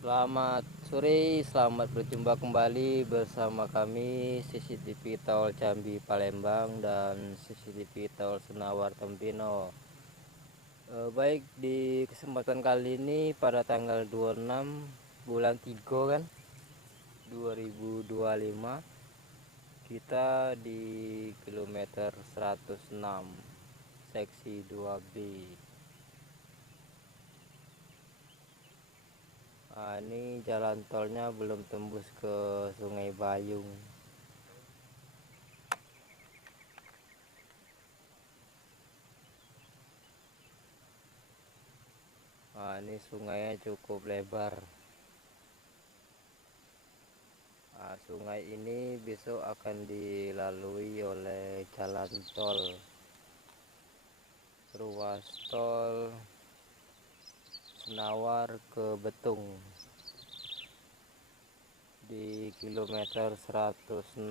Selamat sore, selamat berjumpa kembali bersama kami CCTV Tol Jambi Palembang dan CCTV Tol Senawar Tempino. Baik, di kesempatan kali ini pada tanggal 26 bulan 3 kan 2025, kita di kilometer 106 seksi 2B. Nah, ini jalan tolnya belum tembus ke Sungai Bayung. Nah, ini sungainya cukup lebar. Nah, sungai ini besok akan dilalui oleh jalan tol ruas tol Senawar ke Betung di kilometer 106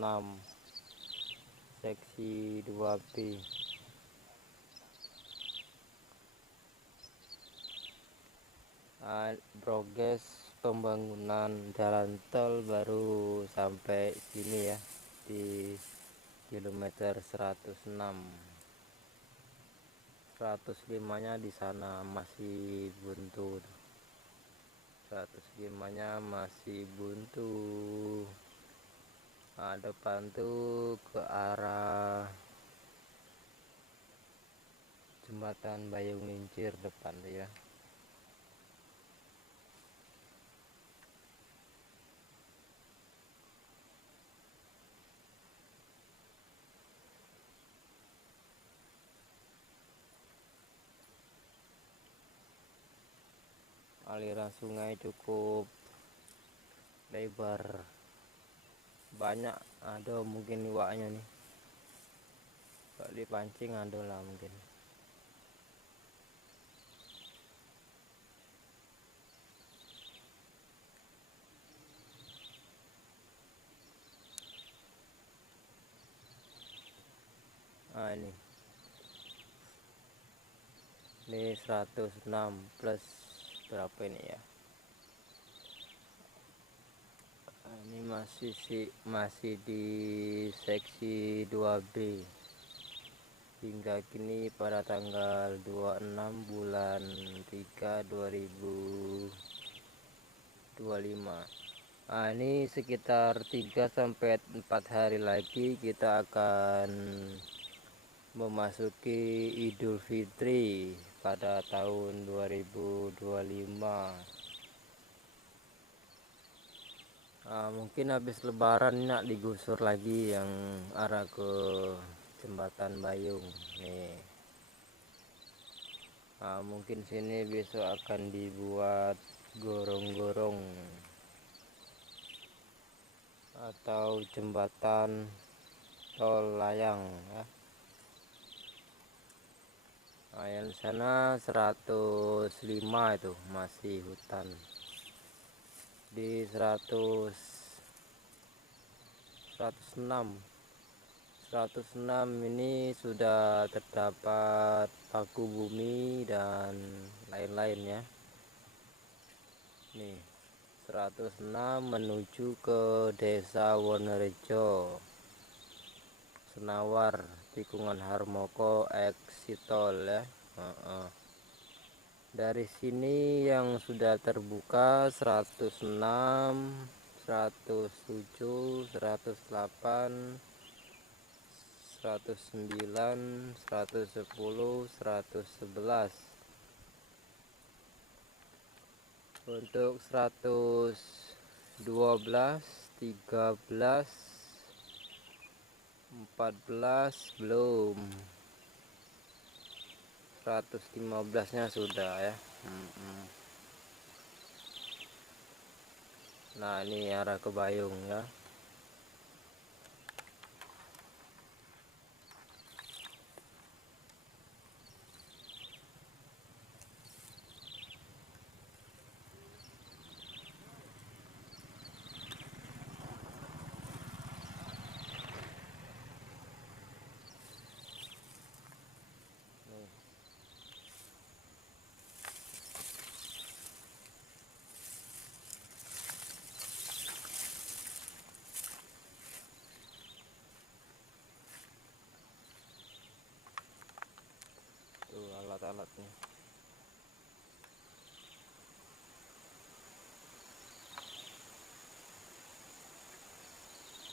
seksi 2B. Progres pembangunan jalan tol baru sampai sini ya, di kilometer 106. 105-nya di sana masih buntu. 105-nya masih buntu. Nah, depan tuh ke arah jembatan Bayung Lincir depan tuh ya. Aliran sungai cukup lebar, banyak ada mungkin iwaknya nih, kalau dipancing ada lah mungkin. Nah, ini 106 plus berapa ini ya. Ini masih di seksi 2B. Hingga kini pada tanggal 26 bulan 3 2025. Nah, ini sekitar 3-4 hari lagi kita akan memasuki Idul Fitri pada tahun 2025. Mungkin habis lebaran nak digusur lagi yang arah ke jembatan Bayung nih. Mungkin sini besok akan dibuat gorong-gorong atau jembatan tol layang ya. Yang sana 105 itu masih hutan. Di 106 ini sudah terdapat paku bumi dan lain-lain ya. Nih 106 menuju ke Desa Wonorejo Senawar tikungan Harmoko Eksitol ya. Dari sini yang sudah terbuka 106, 107, 108, 109, 110, 111. Untuk 112, 13, 14 belum. 115-nya sudah ya. Nah, ini arah ke Bayung ya.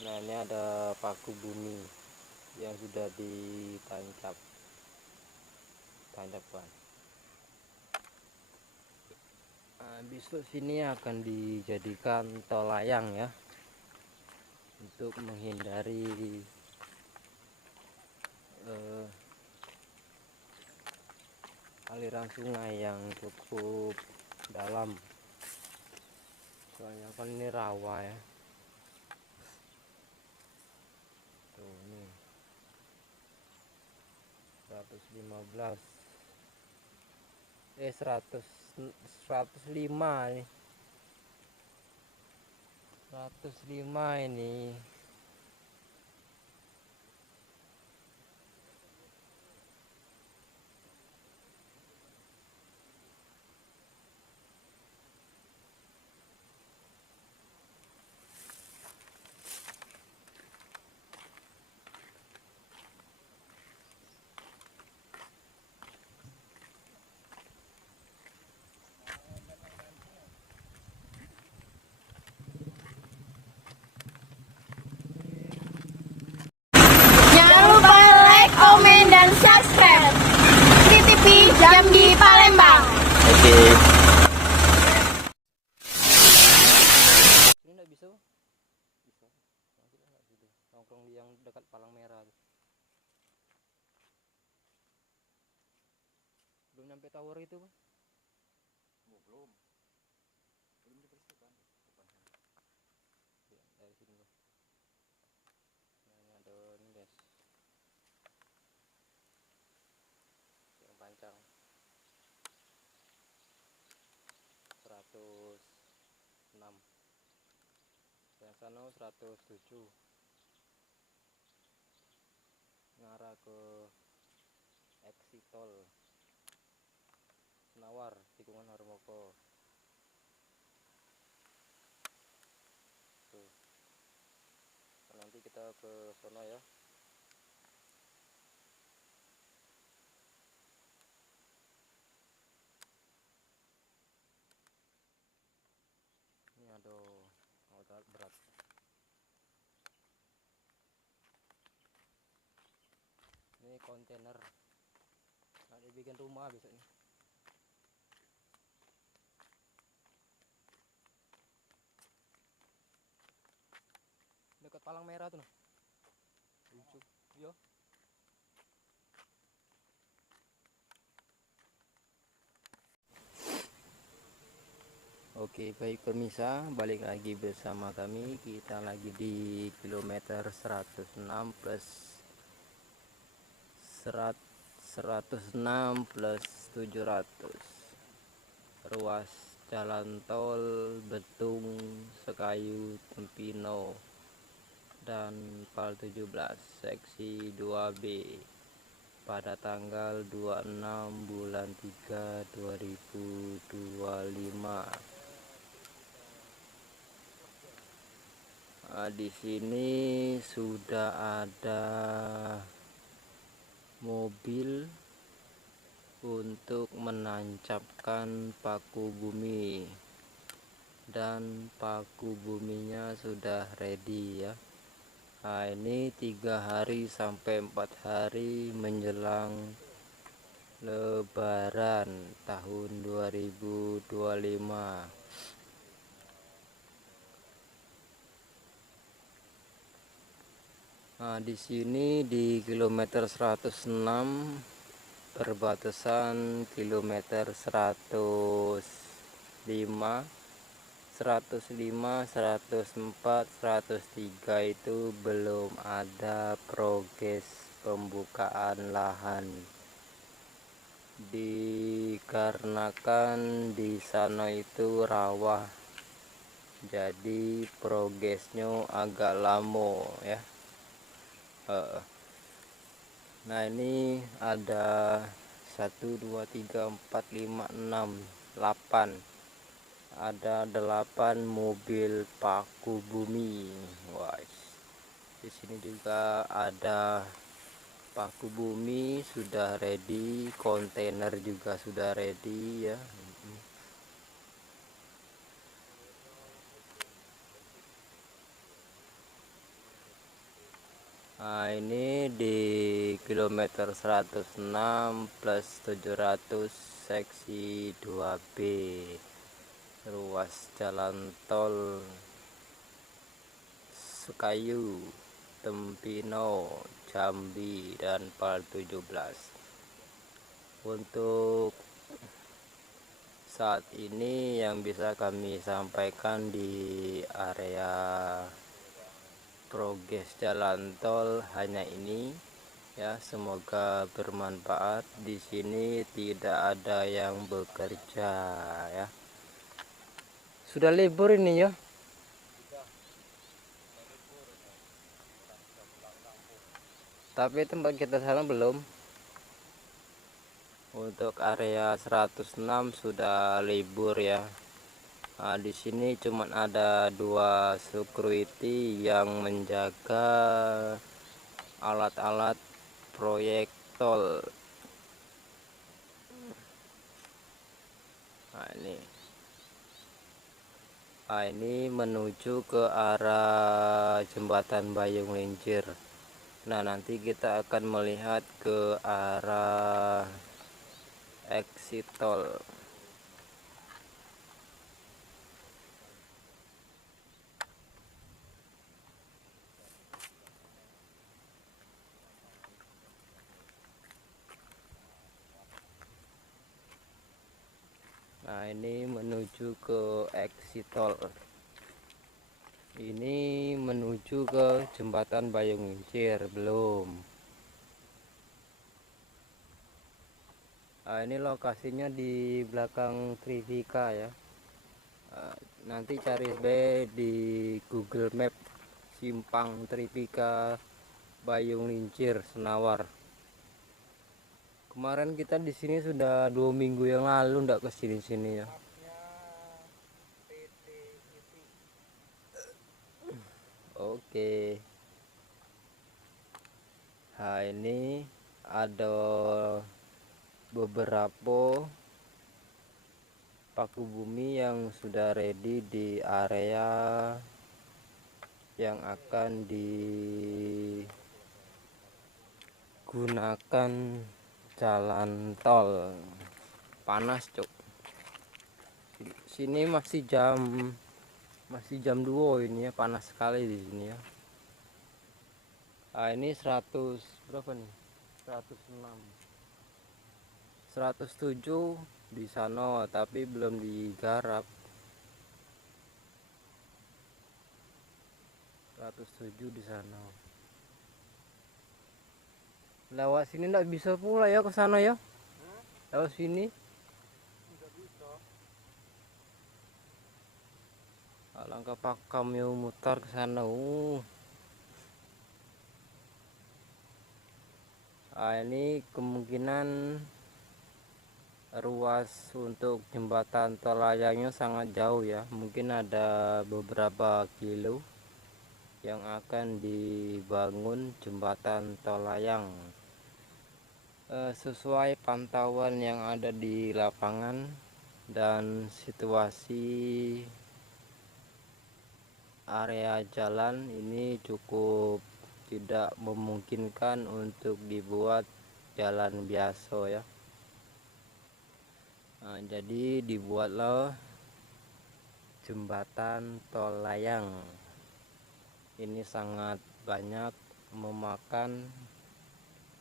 Nah, ini ada paku bumi yang sudah ditancapkan. Nah, besok sini akan dijadikan tol layang ya, untuk menghindari aliran sungai yang cukup dalam. Soalnya kan ini rawa ya. Tuh ini 115 105 nih, 105 ini. Jangan lupa like, komen, dan subscribe TV Jambi Palembang. Oke. Ini enggak bisa, Bu? Bisa. Nanti enggak gitu. Nongkrong di yang dekat palang merah tuh. Belum nyampe tower itu, Bu? Belum. Belum dibersihkan. Ya, dari sini, Bu. Nah, ini ada ini, guys. Yang panjang 106. Yang sana 107. Ngarah ke Eksitol Senawar, tikungan Harmoko. Tuh. Nanti kita ke sono ya. Ini ada alat berat. Ini kontainer. Nah, dibikin rumah besok nih. Dekat palang merah tuh, nah. Lucu. Yo. Oke, baik pemirsa, balik lagi bersama kami. Kita lagi di kilometer 106 plus 106 plus 700. Ruas jalan tol Betung Sekayu Tempino dan Pal 17 seksi 2B pada tanggal 26 bulan 3 2025. Nah, di sini sudah ada mobil untuk menancapkan paku bumi, dan paku buminya sudah ready ya. Nah, ini 3 hari sampai 4 hari menjelang Lebaran tahun 2025. Nah, di sini di kilometer 106 perbatasan kilometer 105, 104, 103 itu belum ada progres pembukaan lahan. Dikarenakan di sana itu rawa, jadi progresnya agak lama ya. Nah, ini ada 1 2 3 4 5 6 8, ada 8 mobil paku bumi. Wah, di sini juga ada paku bumi sudah ready, kontainer juga sudah ready ya. Nah, ini di kilometer 106 plus 700 seksi 2B, ruas jalan tol Sukayu, Tempino, Jambi, dan Pal 17. Untuk saat ini yang bisa kami sampaikan di area progres jalan tol hanya ini ya. Semoga bermanfaat. Di sini tidak ada yang bekerja ya. Sudah libur ini ya. Tapi tempat kita sana belum. Untuk area 106 sudah libur ya. Nah, di sini cuma ada 2 security yang menjaga alat-alat proyek tol. Nah, ini menuju ke arah jembatan Bayung Lincir. Nah, nanti kita akan melihat ke arah exit tol. Nah, ini menuju ke exit tol. Ini menuju ke jembatan Bayung Lincir belum. Nah, ini lokasinya di belakang Trivika ya. Nanti cari di Google Map simpang Trivika Bayung Lincir Senawar. Kemarin kita di sini sudah 2 minggu yang lalu ndak ke sini ya. Oke. Nah, ini ada beberapa paku bumi yang sudah ready di area yang akan digunakan jalan tol. Panas cuk, sini masih jam 2 ini ya, panas sekali di sini ya. Nah, ini 100 berapa nih, 106 107 di sana tapi belum digarap. 107 di sana. Lewat sini nggak bisa pula ya ke sana ya. Lewat sini alangkah pak kami mutar ke sana. Nah, ini kemungkinan ruas untuk jembatan tol layangnya sangat jauh ya. Mungkin ada beberapa kilo yang akan dibangun jembatan tol layang. Sesuai pantauan yang ada di lapangan dan situasi area jalan ini cukup tidak memungkinkan untuk dibuat jalan biasa ya. Nah, jadi dibuatlah jembatan tol layang. Ini sangat banyak memakan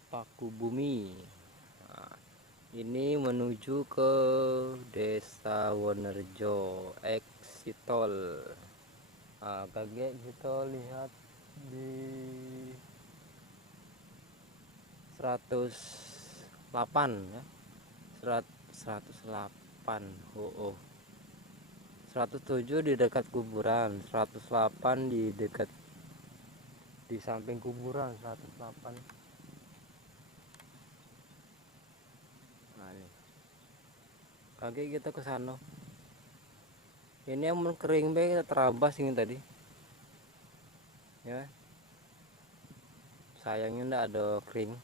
paku bumi. Nah, ini menuju ke Desa Wonerjo exit tol. Nah, kaget kita lihat di 108 ya. 108 107 di dekat kuburan, 108 di dekat di samping kuburan 108. Nah, ini kaget kita ke sana. Ini yang kering be kita terabas ini tadi ya, sayangnya ndak ada kering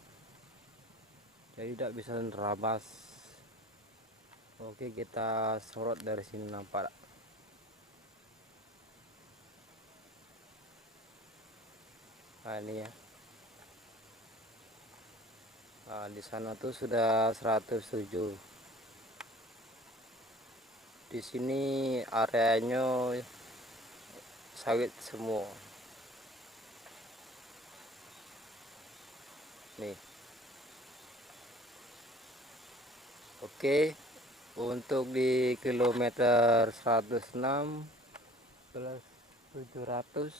jadi tidak bisa terabas. Oke, kita sorot dari sini nampak. Nah, ini ya Nah, di sana tuh sudah 107. Di sini areanya sawit semua. Nih. Oke, untuk di kilometer 106 plus 700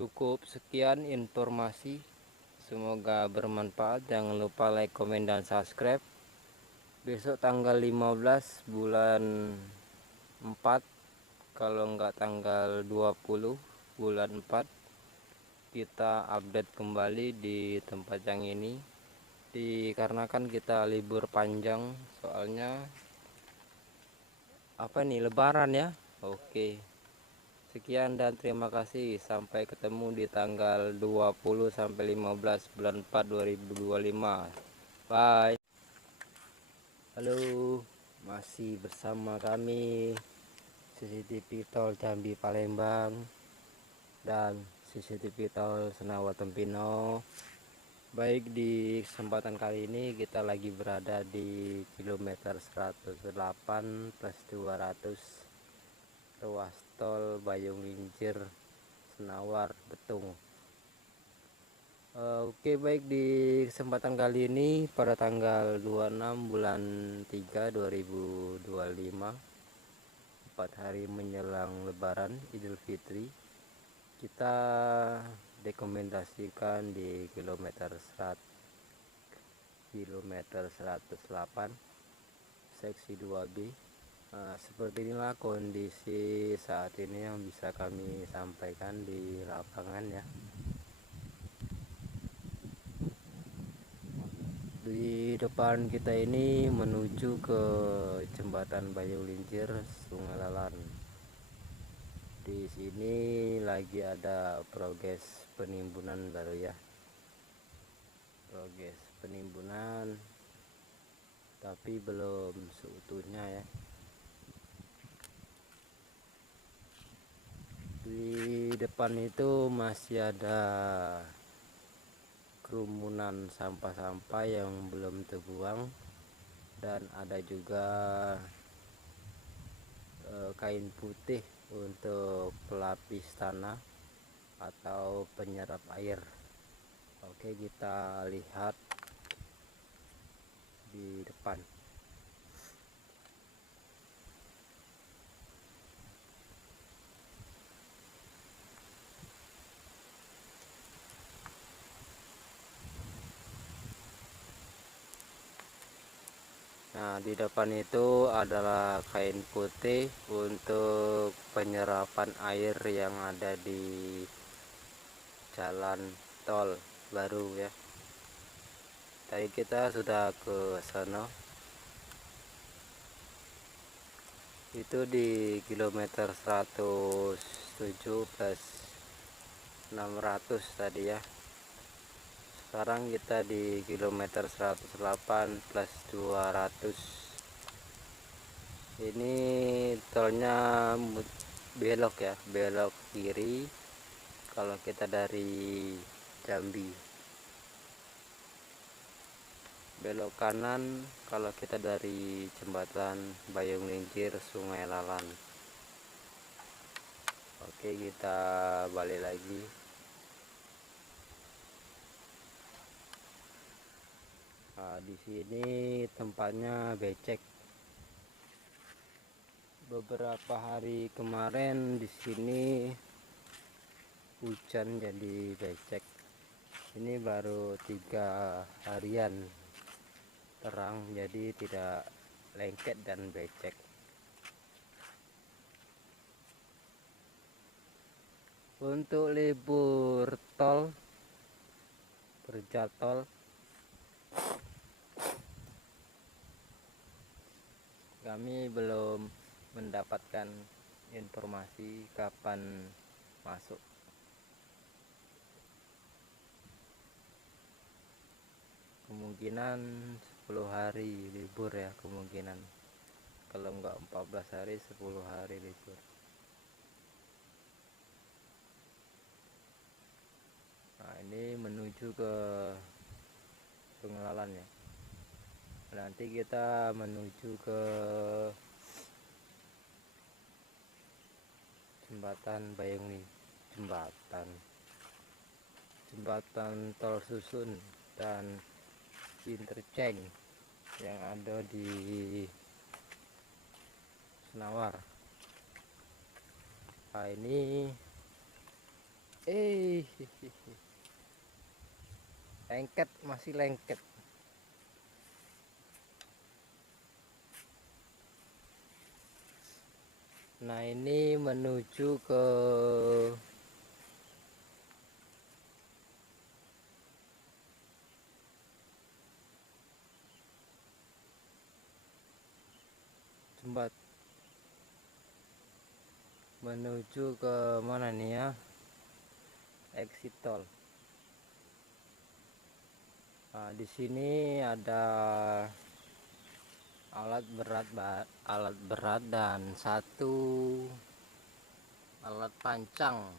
cukup sekian informasi. Semoga bermanfaat. Jangan lupa like, komen, dan subscribe. Besok tanggal 15 bulan 4, kalau enggak tanggal 20 bulan 4, kita update kembali di tempat yang ini. Dikarenakan kita libur panjang, soalnya apa nih, lebaran ya. Oke, sekian dan terima kasih. Sampai ketemu di tanggal 20 sampai 15 bulan 4 2025. Bye. Halo, masih bersama kami CCTV Tol Jambi Palembang dan CCTV Tol Senawa Tempino. Baik, di kesempatan kali ini kita lagi berada di kilometer 108 plus 200 ruas tol Bayung Lincir Senawar Betung. Oke, baik, di kesempatan kali ini pada tanggal 26 bulan 3 2025, 4 hari menjelang Lebaran Idul Fitri, kita dokumentasikan di kilometer 108 seksi 2B. Seperti inilah kondisi saat ini yang bisa kami sampaikan di lapangan ya. Di depan kita ini menuju ke jembatan Bayung Lincir Sungai Lalan. Di sini lagi ada progres penimbunan baru ya, progres penimbunan, tapi belum seutuhnya ya. Di depan itu masih ada kerumunan sampah-sampah yang belum terbuang, dan ada juga kain putih untuk pelapis tanah atau penyerap air. Oke, kita lihat di depan. Nah, di depan itu adalah kain putih untuk penyerapan air yang ada di jalan tol baru ya. Tadi kita sudah ke sana. Itu di kilometer 107 plus 600 tadi ya. Sekarang kita di kilometer 108 plus 200. Ini tolnya belok ya, belok kiri kalau kita dari Jambi, belok kanan kalau kita dari jembatan Bayung Lincir Sungai Lalan. Oke, kita balik lagi. Nah, di sini tempatnya becek. Beberapa hari kemarin di sini hujan jadi becek. Ini baru 3 harian terang, jadi tidak lengket dan becek. Untuk libur tol, berjadwal kami belum mendapatkan informasi kapan masuk. Kemungkinan 10 hari libur ya, kemungkinan. Kalau enggak 14 hari, 10 hari libur. Nah, ini menuju ke pengenalannya. Nanti kita menuju ke jembatan Bayuni, jembatan tol susun dan interchange yang ada di Senawar. Nah ini lengket, masih lengket. Nah ini menuju ke menuju ke mana nih ya, exit tol. Nah di sini ada alat berat dan satu alat pancang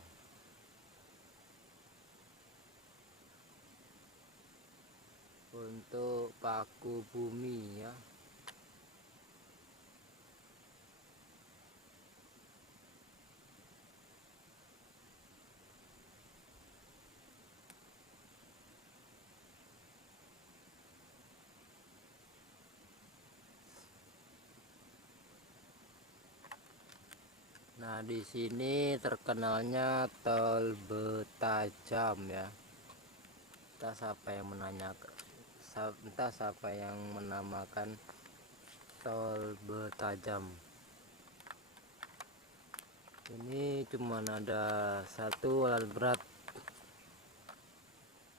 untuk paku bumi ya. Nah di sini terkenalnya tol Betajam ya. Entah siapa yang menamakan tol Betajam. Ini cuma ada satu alat berat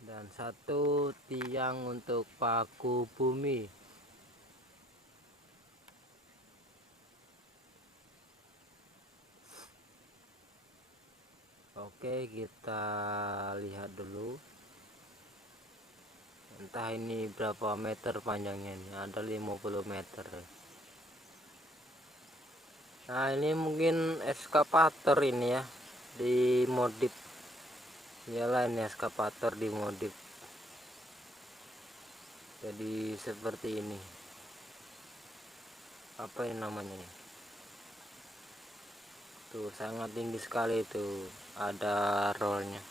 dan satu tiang untuk paku bumi. Oke, kita lihat dulu. Entah ini berapa meter panjangnya, ini ada 50 meter. Nah ini mungkin eskavator ini ya, dimodif. Iyalah ini eskavator dimodif jadi seperti ini. Apa ini namanya nih? Tuh sangat tinggi sekali, itu ada rollnya.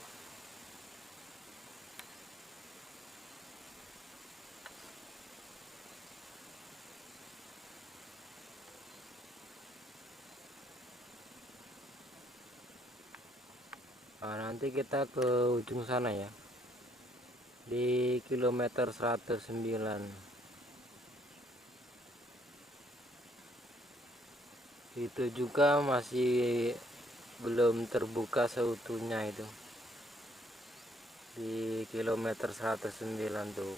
Nah, nanti kita ke ujung sana ya, di kilometer 109. Itu juga masih belum terbuka seutuhnya, itu di kilometer 109 tuh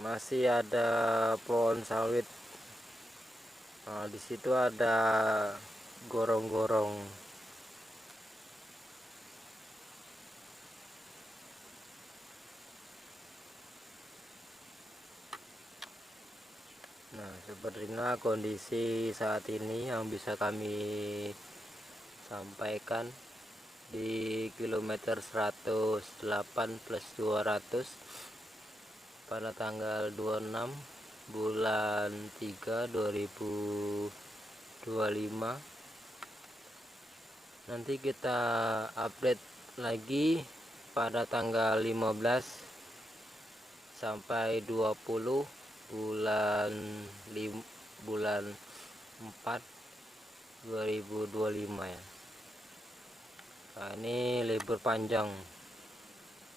masih ada pohon sawit. Nah, di situ ada gorong-gorong. Nah seperti inilah kondisi saat ini yang bisa kami sampaikan di kilometer 108 plus 200 pada tanggal 26 bulan 3 2025. Nanti kita update lagi pada tanggal 15 sampai 20 bulan 4 2025 ya. Nah ini libur panjang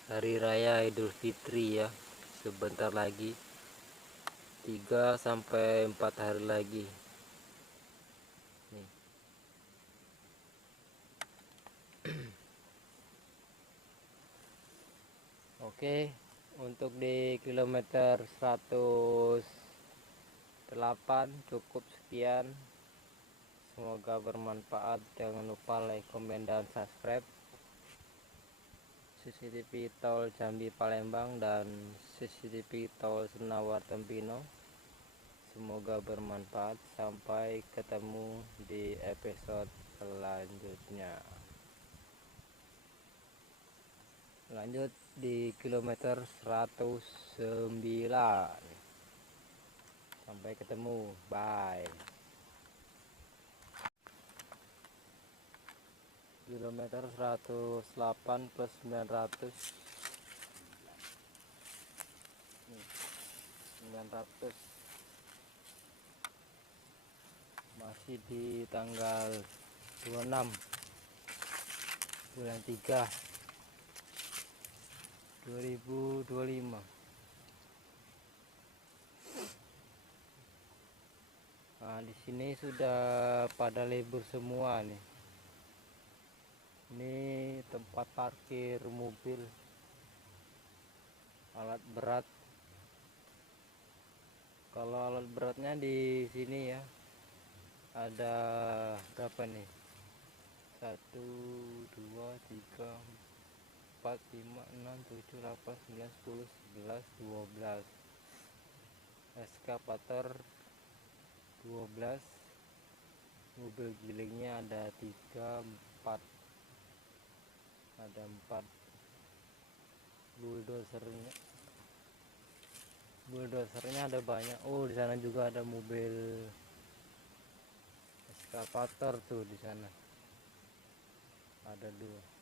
hari raya Idul Fitri ya, sebentar lagi, 3 sampai 4 hari lagi nih. Oke, untuk di kilometer 108 cukup sekian. Semoga bermanfaat. Jangan lupa like, komen, dan subscribe. CCTV Tol Jambi Palembang dan CCTV Tol Senawar Tempino. Semoga bermanfaat. Sampai ketemu di episode selanjutnya. Lanjut. di kilometer 109. Sampai ketemu, bye. Kilometer 108 plus 900. 900. Masih di tanggal 26 bulan 3 2025. Nah, di sini sudah pada libur semua nih. Ini tempat parkir mobil alat berat. Kalau alat beratnya di sini ya ada berapa nih? 1 2 3 4 5 6 7 8 9 10 11 12. Eskavator 12. Mobil gilingnya ada 3 4. Ada 4. Bulldosernya ada banyak. Oh, di sana juga ada mobil eskavator tuh di sana. Ada 2.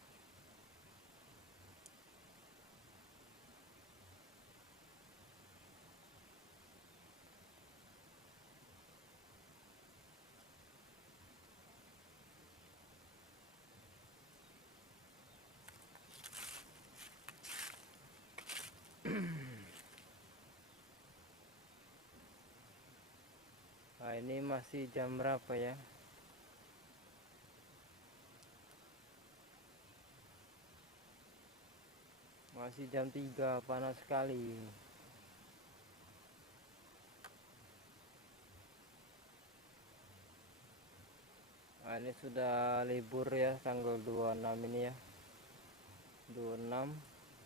Nah, ini masih jam berapa ya? Masih jam 3, panas sekali. Nah, ini sudah libur ya, tanggal 26 ini ya. 26,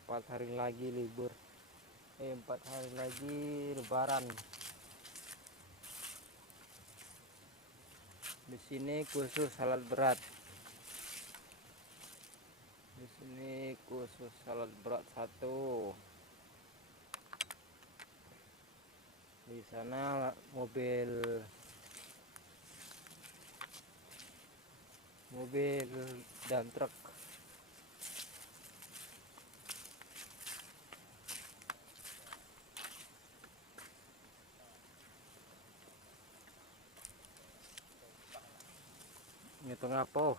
4 hari lagi libur. 4 hari lagi lebaran. Di sini khusus alat berat. Di sini khusus alat berat 1. Di sana mobil dan truk. Ngitung apa?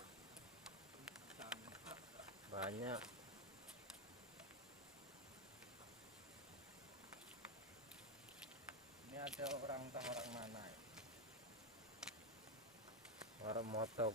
Banyak. Ini ada orang mana? Orang motong.